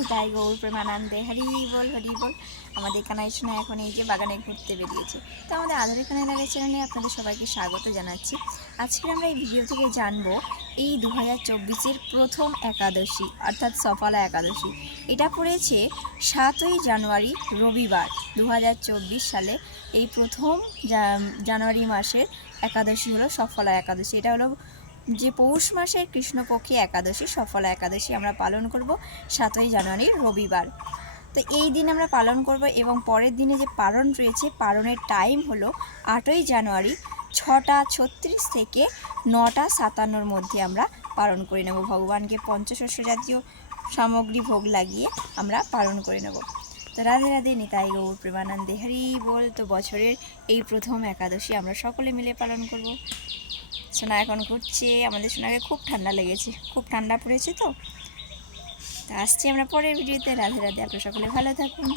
নিতাই গৌর প্রেমানন্দে হরি বল হরি বল। আমাদের কানাই সোনা এখন এই যে বাগানে ঘুরতে বেরিয়েছে। তো আমাদের আধারে কানাই লাগাই চ্যানেলে আপনাদের সবাইকে স্বাগত জানাচ্ছি। আজকে আমরা এই ভিডিও থেকে জানবো এই 2024-এর প্রথম একাদশী অর্থাৎ সফলা একাদশী। এটা পড়েছে 7ই জানুয়ারি রবিবার 2024 সালে। এই প্রথম জানুয়ারি মাসের একাদশী হলো সফলা একাদশী। এটা হলো যে পৌষ মাসের কৃষ্ণপক্ষী একাদশী সফলা একাদশী আমরা পালন করব 7ই জানুয়ারি রবিবার। তো এই দিন আমরা পালন করব এবং পরের দিনে যে পালন রয়েছে পালনের টাইম হলো 8ই জানুয়ারি 6টা 36 থেকে 9টা 57-র মধ্যে আমরা পালন করে নেব। ভগবানকে পঞ্চশস্য জাতীয় সামগ্রী ভোগ লাগিয়ে আমরা পালন করে নেব। তো রাধে রাধে নিতাই গৌর প্রেমানন্দে হরি বল। তো বছরের এই প্রথম একাদশী আমরা সকলে মিলে পালন করব। সোনা এখন ঘুরছে, আমাদের সোনাকে খুব ঠান্ডা লেগেছে, খুব ঠান্ডা পড়েছে। তো আসছি আমরা পরের ভিডিওতে। রাধে রাধে, আপনারা সকলে ভালো থাকুন।